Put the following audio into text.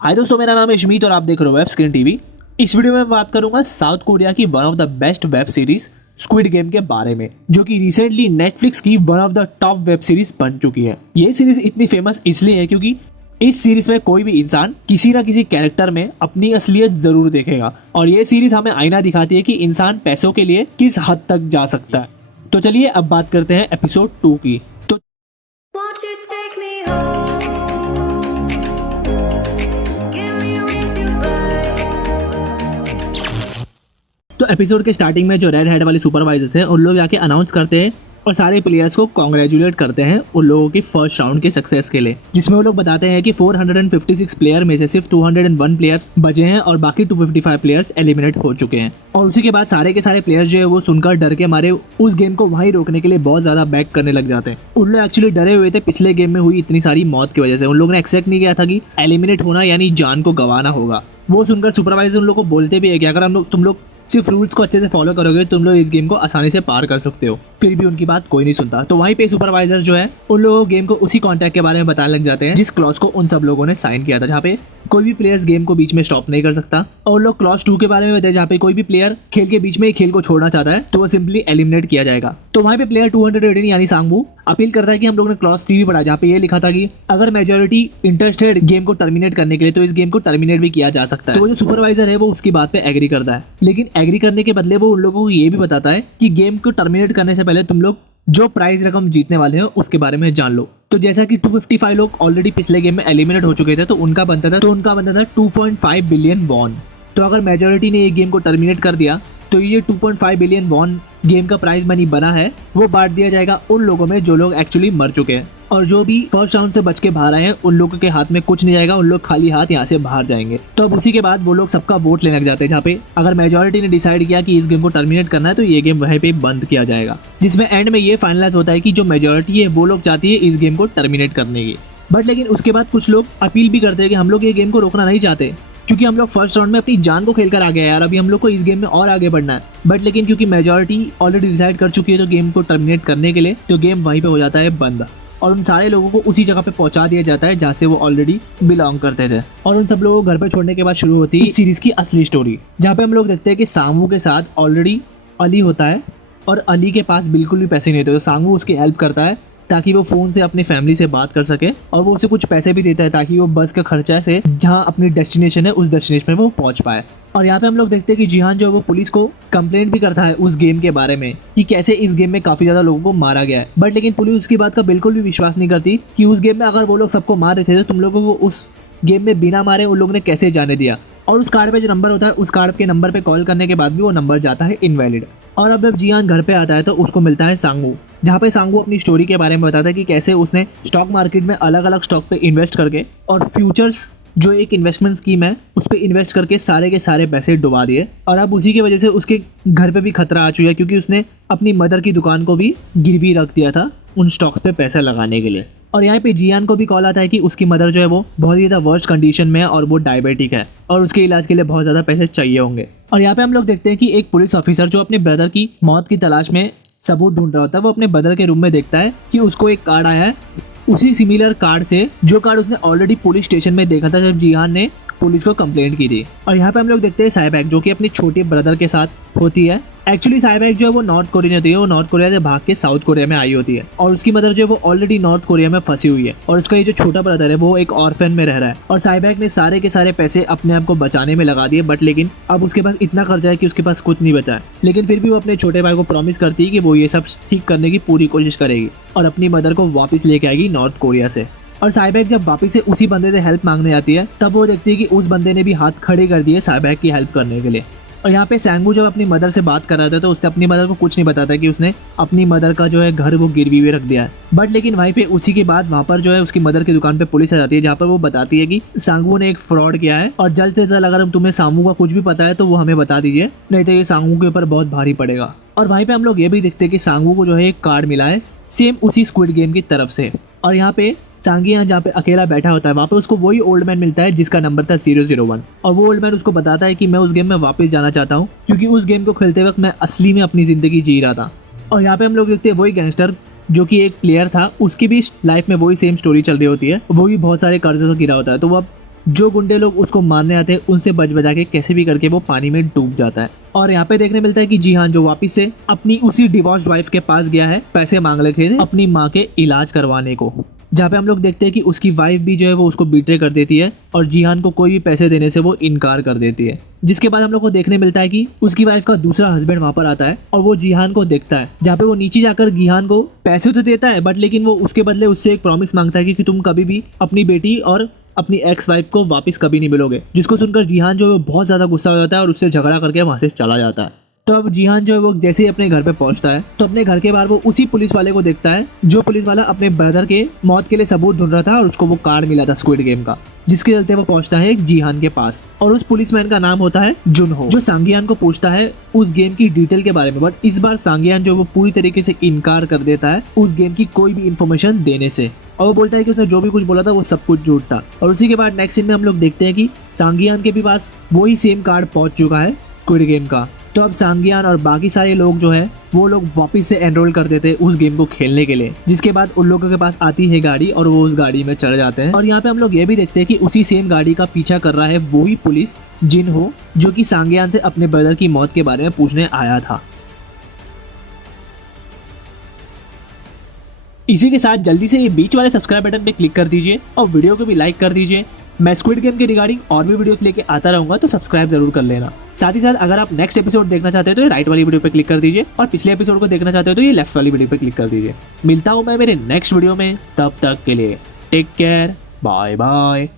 हाय दोस्तों, मेरा नाम है शमीत और आप देख रहे हो वेब स्क्रीन टीवी। इस वीडियो में मैं बात करूंगा साउथ कोरिया की one of the best web series squid game के बारे में, जो कि रिसेंटली नेटफ्लिक्स की one of the top web series बन चुकी है। ये सीरीज इतनी फेमस इसलिए है क्योंकि इस सीरीज में कोई भी इंसान किसी ना किसी कैरेक्टर में अपनी असलियत जरूर देखेगा और ये सीरीज हमें आईना दिखाती है कि इंसान पैसों के लिए किस हद तक जा सकता है। तो चलिए अब बात करते हैं एपिसोड 2 की। Won't you take me home? Give me with your fire. तो एपिसोड के स्टार्टिंग में जो रेड हेड वाले सुपरवाइजर्स हैं उन लोग जाके अनाउंस करते हैं और सारे प्लेयर्स को कॉन्ग्रेचुलेट करते हैं उन लोगों की फर्स्ट राउंड के सक्सेस के लिए, जिसमें वो लोग बताते हैं कि 456 प्लेयर में से सिर्फ 201 प्लेयर्स बचे हैं और बाकी 255 प्लेयर्स एलिमिनेट हो चुके हैं। और उसी के बाद सारे के सारे प्लेयर्स जो है वो सुनकर डर के मारे उस गेम को वहीं रोकने के लिए बहुत ज्यादा बैक करने लग जाते हैं। उन लोग एक्चुअली डरे हुए थे पिछले गेम में हुई इतनी सारी मौत की वजह से। उन लोगों ने एक्सेप्ट नहीं किया था कि एलिमिनेट होना यानी जान को गंवाना होगा। वो सुनकर सुपरवाइजर उन लोग को बोलते भी है कि अगर तुम लोग सिर्फ रूल्स को अच्छे से फॉलो करोगे तुम लोग इस गेम को आसानी से पार कर सकते हो। फिर भी उनकी बात कोई नहीं सुनता। तो वहीं पे सुपरवाइजर जो है उन लोगों को गेम को उसी कॉन्ट्रैक्ट के बारे में बताने लग जाते हैं जिस क्लॉज को उन सब लोगों ने साइन किया था, जहाँ पे कोई भी प्लेयर्स गेम को बीच में स्टॉप नहीं कर सकता। और लोग क्लॉज 2 के बारे में बताए जहाँ पे कोई भी प्लेयर खेल के बीच में ही खेल को छोड़ना चाहता है तो वो सिंपली एलिमिनेट किया जाएगा। तो वहीं पे प्लेयर 218 यानी सांगवू अपील करता है कि हम लोगों ने क्लॉज 3 भी पढ़ा जहाँ पे ये लिखा था कि अगर मेजोरिटी इंटरेस्टेड गेम को टर्मिनेट करने के लिए तो इस गेम को टर्मिनेट भी किया जा सकता है। तो वो जो सुपरवाइजर है वो उसकी बात पे एग्री करता है, लेकिन एग्री करने के बदले वो उन लोगों को ये भी बताता है कि गेम को टर्मिनेट करने से पहले तुम लोग जो प्राइज रकम जीतने वाले हो उसके बारे में जान लो। तो जैसा कि 255 लोग ऑलरेडी पिछले गेम में एलिमिनेट हो चुके थे तो उनका बनता था 2.5 बिलियन वॉन। तो अगर मेजोरिटी ने ये गेम को टर्मिनेट कर दिया तो ये 2.5 बिलियन वॉन गेम का प्राइज मनी बना है वो बांट दिया जाएगा उन लोगों में जो लोग एक्चुअली मर चुके हैं। और जो भी फर्स्ट राउंड से बच के बाहर आए हैं उन लोगों के हाथ में कुछ नहीं जाएगा, उन लोग खाली हाथ यहाँ से बाहर जाएंगे। तो अब उसी के बाद वो लोग सबका वोट लेने लग जाते हैं, जहाँ पे अगर मेजोरिटी ने डिसाइड किया कि इस गेम को टर्मिनेट करना है तो ये गेम वहीं पे बंद किया जाएगा, जिसमें एंड में ये फाइनलाइज होता है कि जो मेजोरिटी है वो लोग चाहती है इस गेम को टर्मिनेट करने की। बट लेकिन उसके बाद कुछ लोग अपील भी करते हैं कि हम लोग ये गेम को रोकना नहीं चाहते क्योंकि हम लोग फर्स्ट राउंड में अपनी जान को खेलकर आ गए यार, अभी हम लोग को इस गेम में और आगे बढ़ना है। बट लेकिन क्योंकि मेजोरिटी ऑलरेडी डिसाइड कर चुकी है तो गेम को टर्मिनेट करने के लिए तो गेम वहीं पे हो जाता है बंद और उन सारे लोगों को उसी जगह पे पहुंचा दिया जाता है जहाँ से वो ऑलरेडी बिलोंग करते थे। और उन सब लोगों को घर पे छोड़ने के बाद शुरू होती है इस सीरीज की असली स्टोरी, जहाँ पे हम लोग देखते हैं कि सांगवू के साथ ऑलरेडी अली होता है और अली के पास बिल्कुल भी पैसे नहीं होते। तो सांगवू उसकी हेल्प करता है ताकि वो फोन से अपनी फैमिली से बात कर सके और वो उसे कुछ पैसे भी देता है ताकि वो बस का खर्चा से जहाँ अपनी डेस्टिनेशन है उस डेस्टिनेशन में वो पहुंच पाए। और यहाँ पे हम लोग देखते हैं कि जिहान जो है वो पुलिस को कंप्लेंट भी करता है उस गेम के बारे में कि कैसे इस गेम में काफी ज्यादा लोगों को मारा गया है। बट लेकिन पुलिस उसकी बात का बिल्कुल भी विश्वास नहीं करती कि उस गेम में अगर वो लोग सबको मार रहे थे तो तुम लोगों को उस गेम में बिना मारे उन लोगों ने कैसे जाने दिया। और उस कार्ड पे जो नंबर होता है उस कार्ड के नंबर पे कॉल करने के बाद भी वो नंबर जाता है इनवैलिड। और अब जब जियान घर पे आता है तो उसको मिलता है सांगवू, जहाँ पे सांगवू अपनी स्टोरी के बारे में बताता है कि कैसे उसने स्टॉक मार्केट में अलग अलग स्टॉक पे इन्वेस्ट करके और फ्यूचर्स जो एक इन्वेस्टमेंट स्कीम है उस पर इन्वेस्ट करके सारे के सारे पैसे डुबा दिए। और अब उसी की वजह से उसके घर पे भी खतरा आ चुका है क्योंकि उसने अपनी मदर की दुकान को भी गिरवी रख दिया था उन स्टॉक पे पैसा लगाने के लिए। और यहाँ पे जियान को भी कॉल आता है कि उसकी मदर जो है वो बहुत ही ज़्यादा वर्स्ट कंडीशन में है और वो डायबिटिक है और उसके इलाज के लिए बहुत ज़्यादा पैसे चाहिए होंगे। और यहाँ पे हम लोग देखते हैं कि एक पुलिस ऑफिसर जो अपने ब्रदर की मौत की तलाश में सबूत ढूंढ रहा होता है वो अपने ब्रदर के रूम में देखता है कि उसको एक कार्ड आया है उसी सिमिलर कार्ड से जो कार्ड उसने ऑलरेडी पुलिस स्टेशन में देखा था जब जिहान ने पुलिस को कंप्लेंट की थी। और यहाँ पे हम लोग देखते हैं साइबैक जो कि अपने छोटे ब्रदर के साथ होती है। एक्चुअली साइबैक जो है वो नॉर्थ कोरियन होती है, वो नॉर्थ कोरिया से भाग के साउथ कोरिया में आई होती है और उसकी मदर जो है वो ऑलरेडी नॉर्थ कोरिया में फंसी हुई है और उसका ये जो छोटा ब्रदर है वो एक ऑर्फन में रह रहा है। और साइबैक ने सारे के सारे पैसे अपने आप को बचाने में लगा दिए बट लेकिन अब उसके पास इतना कर्जा है कि उसके पास कुछ नहीं बचा है। लेकिन फिर भी वो अपने छोटे भाई को प्रॉमिस करती है कि वो ये सब ठीक करने की पूरी कोशिश करेगी और अपनी मदर को वापस लेके आएगी नॉर्थ कोरिया से। और साइबैक जब वापस से उसी बंदे से हेल्प मांगने आती है तब वो देखती है कि उस बंदे ने भी हाथ खड़े कर दिए साइबैक की हेल्प करने के लिए। और यहाँ पे सांगवू जब अपनी मदर से बात कर रहा था तो उसने अपनी मदर को कुछ नहीं बताता कि उसने अपनी मदर का जो है घर वो गिरवी में रख दिया है। बट लेकिन वहीं पे उसी के बाद वहाँ पर जो है उसकी मदर की दुकान पे पुलिस आ जाती है, जहाँ पर वो बताती है कि सांगवू ने एक फ्रॉड किया है और जल्द से जल्द अगर तुम्हें सांगवू का कुछ भी पता है तो वो हमें बता दीजिए, नहीं तो ये सांगवू के ऊपर बहुत भारी पड़ेगा। और वहीं पे हम लोग ये भी देखते हैं कि सांगवू को जो है एक कार्ड मिला है सेम उसी स्क्विड गेम की तरफ से। और यहाँ पे सांगी यहाँ जहाँ पे अकेला बैठा होता है वहाँ पे उसको वही ओल्ड मैन मिलता है जिसका नंबर था 001 और वो ओल्ड मैन उसको बताता है कि मैं उस गेम में वापस जाना चाहता हूँ क्योंकि उस गेम को खेलते वक्त मैं असली में अपनी ज़िंदगी जी रहा था। और यहाँ पे हम लोग देखते हैं वही गैंगस्टर जो कि एक प्लेयर था उसकी भी लाइफ में वही सेम स्टोरी चल रही होती है, वो भी बहुत सारे कर्जों से घिरा होता है। तो वो अब जो गुंडे लोग उसको मारने आते हैं उनसे बच बचा के कैसे भी करके वो पानी में डूब जाता है। और यहाँ पे देखने मिलता है कि जीहान जो वापस से अपनी उसी डिवोर्स्ड वाइफ के पास गया है पैसे मांगने के लिए अपनी माँ के इलाज करवाने को, जहाँ पे हम लोग देखते हैं कि उसकी वाइफ भी जो है वो उसको बीट्रे कर देती है और जीहान को कोई भी पैसे देने से वो इनकार कर देती है। जिसके बाद हम लोग को देखने मिलता है कि उसकी वाइफ का दूसरा हस्बैंड वहां पर आता है और वो जीहान को देखता है, जहाँ पे वो नीचे जाकर जीहान को पैसे तो देता है बट लेकिन वो उसके बदले उससे एक प्रॉमिस मांगता है कि तुम कभी भी अपनी बेटी और अपनी एक्स वाइफ को वापस कभी नहीं मिलोगे। जिसको सुनकर जीहान जो है वो बहुत ज्यादा गुस्सा हो जाता है और उससे झगड़ा करके वहां से चला जाता है। तो अब जीहान जो है वो जैसे ही अपने घर पे पहुंचता है तो अपने घर के बाहर वो उसी पुलिस वाले को देखता है जो पुलिस वाला अपने ब्रदर के मौत के लिए सबूत ढूंढ रहा था और उसको वो कार्ड मिला था स्क्विड गेम का, जिसके चलते वो पहुंचता है जीहान के पास और उस पुलिसमैन का नाम होता है जुनहो, जो सांगियान को पूछता है उस गेम की डिटेल के बारे में। बट इस बार सांगियान जो वो पूरी तरीके से इनकार कर देता है उस गेम की कोई भी इन्फॉर्मेशन देने से, और वो बोलता है कि उसने जो भी कुछ बोला था वो सब कुछ झूठ था। और उसी के बाद नेक्स्ट सीन में हम लोग देखते हैं कि सांगियान के भी पास वही सेम कार्ड पहुंच चुका है स्क्विड गेम का। तो अब सांगियान और बाकी सारे लोग जो है वो लोग वापस से एनरोल कर देते हैं उस गेम को खेलने के लिए। जिसके बाद उन लोगों के पास आती है गाड़ी और वो उस गाड़ी में चढ़ जाते हैं। और यहाँ पे हम लोग ये भी देखते हैं कि उसी सेम गाड़ी का पीछा कर रहा है वही पुलिस जिनहो, जो कि सांगियान से अपने ब्रदर की मौत के बारे में पूछने आया था। इसी के साथ जल्दी से ये बीच वाले सब्सक्राइब बटन पे क्लिक कर दीजिए और वीडियो को भी लाइक कर दीजिए। मैं स्क्विड गेम के रिगार्डिंग और भी वीडियोस लेके आता रहूंगा, तो सब्सक्राइब जरूर कर लेना। साथ ही साथ अगर आप नेक्स्ट एपिसोड देखना चाहते हो तो ये राइट वाली वीडियो पे क्लिक कर दीजिए और पिछले एपिसोड को देखना चाहते हो तो ये लेफ्ट वाली वीडियो पे क्लिक कर दीजिए। मिलता हूं मैं मेरे नेक्स्ट वीडियो में, तब तक के लिए टेक केयर, बाय बाय।